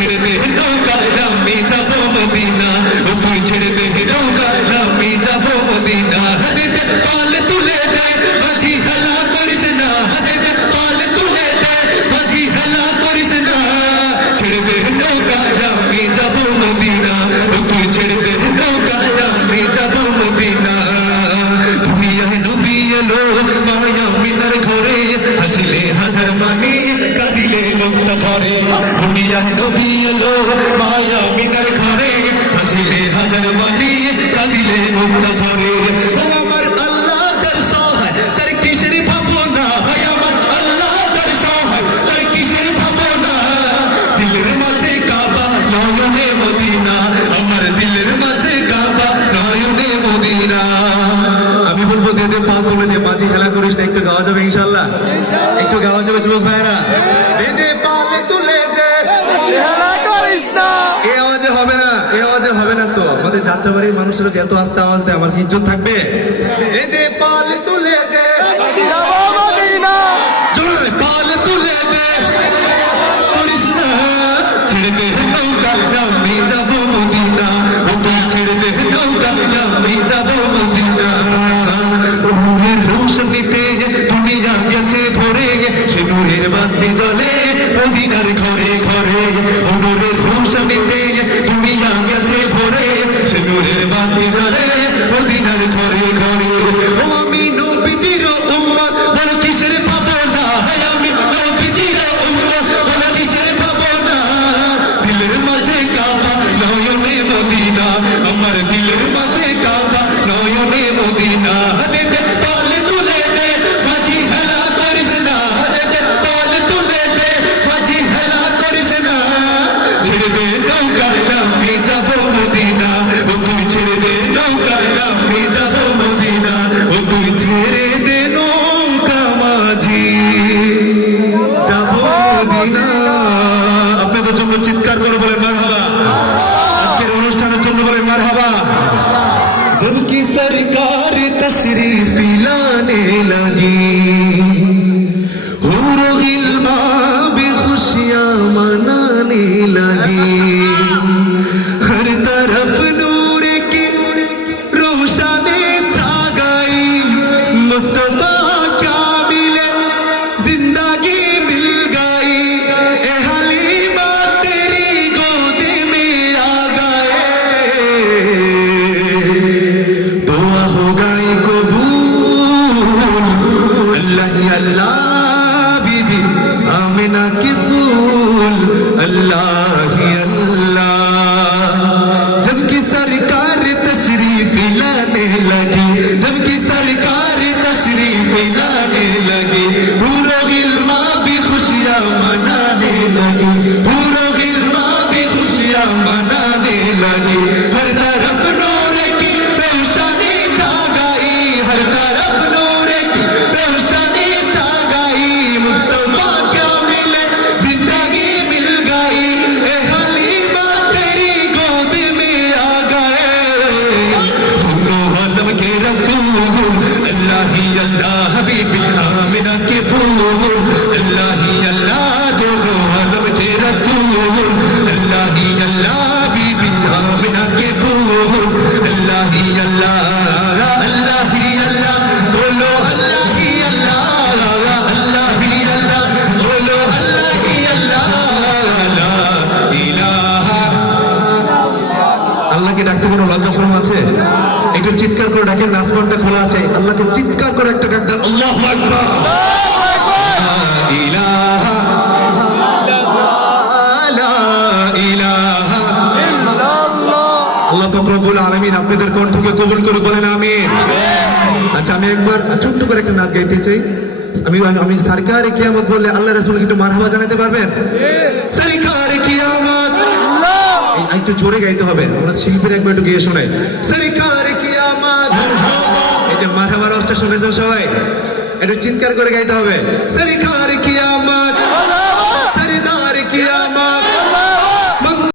ছেড়ে দে নৌকা আমি যাব মদিনা ও তুই ছেড়ে দে নৌকা আমি যাব মদিনা পাল তুলে দে মাঝি হেলা করিস না পাল তুলে দে মাঝি হেলা করিস না ছেড়ে দে নৌকা আমি যাব মদিনা ও তুই ছেড়ে দে নৌকা আমি যাব মদিনা দুনিয়ায় নবী এলো মায়া মিনার ঘরে হাসিলে হাজার মানি কাঁদিলে মুক্তা ঝরে দুনিয়ায় নবী এলো মায়া মিনার ঘরে হাসিলে হাজার মানি কাঁদিলে মুক্তা ঝরে আমার আল্লাহ যার সহায় তার কিসের ভাবনা আমার আল্লাহ যার সহায় তার কিসের ভাবনা দিলের মাঝে কাবা নয়নে মদিনা আমার দিলের মাঝে কাবা নয়নে মদিনা আমি বলবো দে দে পা তুলে দে মাঝি খেলা করিস না একটু গাওয়া যাবে ইনশাল্লাহ একটু গাওয়া যাবে যুবক ভাইরা দে দে পা তুলে দে খেলা করিস না এই আওয়াজে হবে না এই আওয়াজে হবে না তো আমাদের যাত্রাবাড়ির মানুষেরা এত আস্তে আওয়াজ দেয় আমার কি ইজ্জত থাকবে দে দে পা তুলে দে যাবো মদিনা জোরে পা তুলে দে করিস না ছেড়ে দে নৌকা আমি যাব মদিনা ও তুই ছেড়ে দে নৌকা আমি যাব মদিনা নূরের রোশনীতে দুনিয়া গেছে ভরে সে নূরের বাতি জ্বলে মদিনার ঘরে ঘরে নূরের রোশনীতে দুনিয়া গেছে ভরে সে নূরের বাতি জ্বলে মদিনার ঘরে ঘরে ও আমি নবীজির উম্মত বড় কিসের ভাবনা আমি নবীজির উম্মত বড় কিসের ভাবনা দিলের মাঝে কাবা নয়নে মদিনা আমার দিলের মাঝে কাবা নয়নে মদিনা দে দে পাল তুলে দে মাঝি হেলা করিস না দে দে পাল তুলে দে মাঝি হেলা করিস না ছেড়ে দে নৌকা আমি যাব মদিনা ও তুই ছেড়ে দে নৌকা আমি যাব মদিনা ও তুই ছেড়ে দে নৌকা মাঝি যাব মদিনা আপনাদের জন্য চিৎকার করে বলেন মারহাবা আজকের অনুষ্ঠানের জন্য বলেন মারহাবা जब की सरकार तशरीफ लाने लगी हूर गिल्मा भी खुशियां मनाने लगी हर तरफ नूर की रोशनी छा गई मुस्तफा क्या मिले जिंदगी मिल गई ए हलीमा तेरी गोद में आ गए दुआ हो गई कबूल अल्लाह ही अल्लाह बीबी आमिना की फूल अल्लाह ही अल्लाह जबकि सरकार तशरीफ लाने लगी जबकि सरकार तशरीफ लाने लगी पूरा गिल्मा भी खुशियां मनाने लगी पूरा गिल्मा भी खुशियां मनाने लगी हर तरफ नूर की रोशनी छा गई हर तरफ नूर की रोशनी छा गई मुस्तफा क्या मिले जिंदगी मिल गई ए हलीमा तेरी गोद में आ गए दोनों आलम के रसूल अल्लाह ही अल्लाह हबीबी आमिना के फूल अल्लाह ही अल्लाह दोनों आलम के रसूल अल्लाह ही अल्लाह बीबी आमिना के फूल अल्लाह ही अल्लाह अल्लाह ही अल्लाह बोलो अल्लाह ही अल्लाह अल्लाह ही अल्लाह बोलो अल्लाह ही अल्लाह ला इलाहा আল্লাহকে ডাকতে কোনো লজ্জা শরম আছে একটু চিৎকার করে ডাকেন আসমানটা খোলা আছে আল্লাহকে চিৎকার করে একটা ডাক দেন আল্লাহু আকবার লা ইলাহা লা ইলাহা আল্লাহ পাক রব্বুল আলামিন আপনাদের কণ্ঠকে কবুল করে বলেন আমিন আচ্ছা আমি একবার ছোট্ট করে একটা নাচ গাইতে চাই আমি সরকারে কিয়ামত বললে আল্লাহ রাসূলকে একটু মারহাবা জানাতে পারবেন সরকারে কিয়ামত একটু জোরে গাইতে হবে আমরা শিল্পীর একবার একটু গিয়ে শোনাই সরকারে কিয়ামত এই যে মারহাবার অবস্থা শুনেছেন সবাই একটু চিৎকার করে গাইতে হবে সরকার